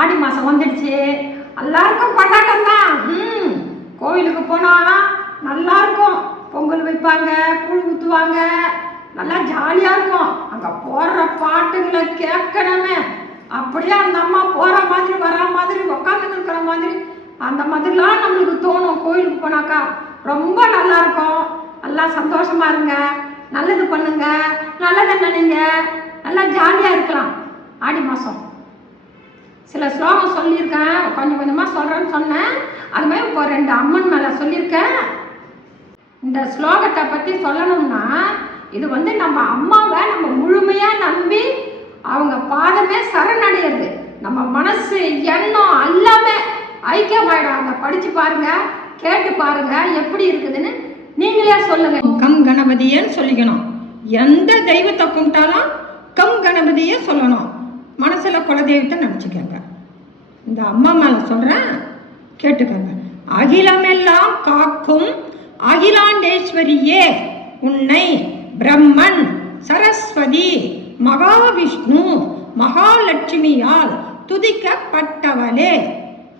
ஆடி மாதம் வந்துடுச்சு. எல்லாருக்கும் கொண்டாட்டம் தான் ம் கோவிலுக்கு போனால் நல்லா இருக்கும் பொங்கல் வைப்பாங்க கூழ் ஊற்றுவாங்க நல்லா ஜாலியாக இருக்கும். அங்கே போடுற பாட்டுகளை கேட்கணுமே. அப்படியே அந்த அம்மா போகிற மாதிரி வர மாதிரி உக்காந்து இருக்கிற மாதிரி அந்த மாதிரிலாம் நம்மளுக்கு தோணும் கோயிலுக்கு போனாக்கா. ரொம்ப நல்லா இருக்கும் நல்லா சந்தோஷமா இருங்க. நல்லது பண்ணுங்க. நல்லது நினைங்க. நல்லா ஜாலியாக இருக்கலாம். ஆடி மாதம் சில ஸ்லோகம் சொல்லியிருக்கேன். கொஞ்சம் கொஞ்சமாக சொல்கிறேன்னு சொன்னேன். அது மாதிரி இப்போ ரெண்டு அம்மன் மேலே சொல்லியிருக்கேன். இந்த ஸ்லோகத்தை பற்றி சொல்லணும்னா இது வந்து நம்ம அம்மாவை நம்ம முழுமையாக நம்பி அவங்க பாதமே சரணடையிறது நம்ம மனசு எண்ணம் எல்லாமே ஐக்கியமாயிடும். அதை படித்து பாருங்க கேட்டு பாருங்க எப்படி இருக்குதுன்னு நீங்களே சொல்லுங்க. கம் கணபதியன்னு சொல்லிக்கணும். எந்த தெய்வத்தை கும்பிட்டாலும் கம் கணபதியே சொல்லணும். மனசில் குலதெய்வத்தை நினச்சிக்கோங்க இந்த அம்மா மேலே சொல்கிறேன் கேட்டுக்கோங்க. அகிலமெல்லாம் காக்கும் அகிலாண்டேஸ்வரியே உன்னை பிரம்மன் சரஸ்வதி மகாவிஷ்ணு மகாலட்சுமியால் துதிக்கப்பட்டவளே.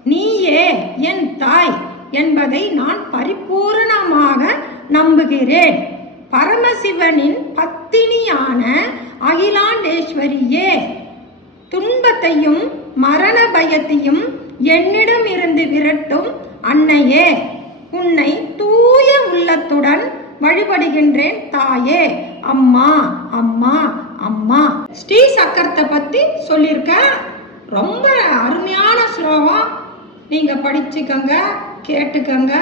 நீயே என் தாய் என்பதை நான் பரிபூரணமாக நம்புகிறேன். பரமசிவனின் பத்தினியான அகிலாண்டேஸ்வரியே. துன்பத்தையும் மரண பயத்தையும் என்னிடம் இருந்து விரட்டும் அன்னையே உன்னை தூய உள்ளத்துடன் வழிபடுகின்றேன் தாயே. அம்மா அம்மா அம்மா. ஸ்ரீ சக்கரத்தை பத்தி சொல்லியிருக்கேன் ரொம்ப அருமையான ஸ்லோகம் நீங்க படிச்சுக்கங்க கேட்டுக்கங்க.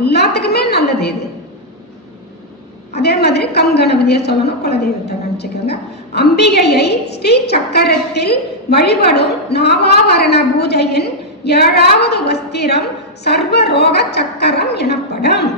எல்லாத்துக்குமே நல்லது இது. அதே மாதிரி கம் கணபதியை சொல்லணும் குலதெய்வத்தை நினச்சிக்கோங்க. அம்பிகையை ஸ்ரீ சக்கரத்தில் வழிபடும் நாமாவரண பூஜையின் ஏழாவது வஸ்திரம் சர்வரோக சக்கரம் எனப்படும்.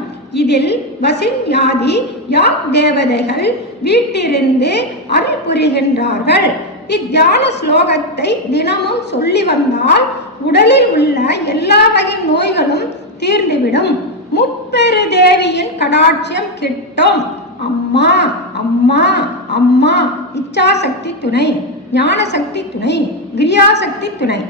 இதில் வசின்யாதி யாக் தேவதைகள் வீட்டிலிருந்து அருள் புரிகின்றார்கள். இத்தியான ஸ்லோகத்தை தினமும் சொல்லி வந்தால் உடலில் உள்ள எல்லா வகை நோய்களும் தீர்ந்துவிடும். முப்பெரு தேவியின் கடாட்சியம் கிட்டும். அம்மா அம்மா அம்மா இச்சாசக்தி துணை. ஞானசக்தி துணை கிரியாசக்தி துணை.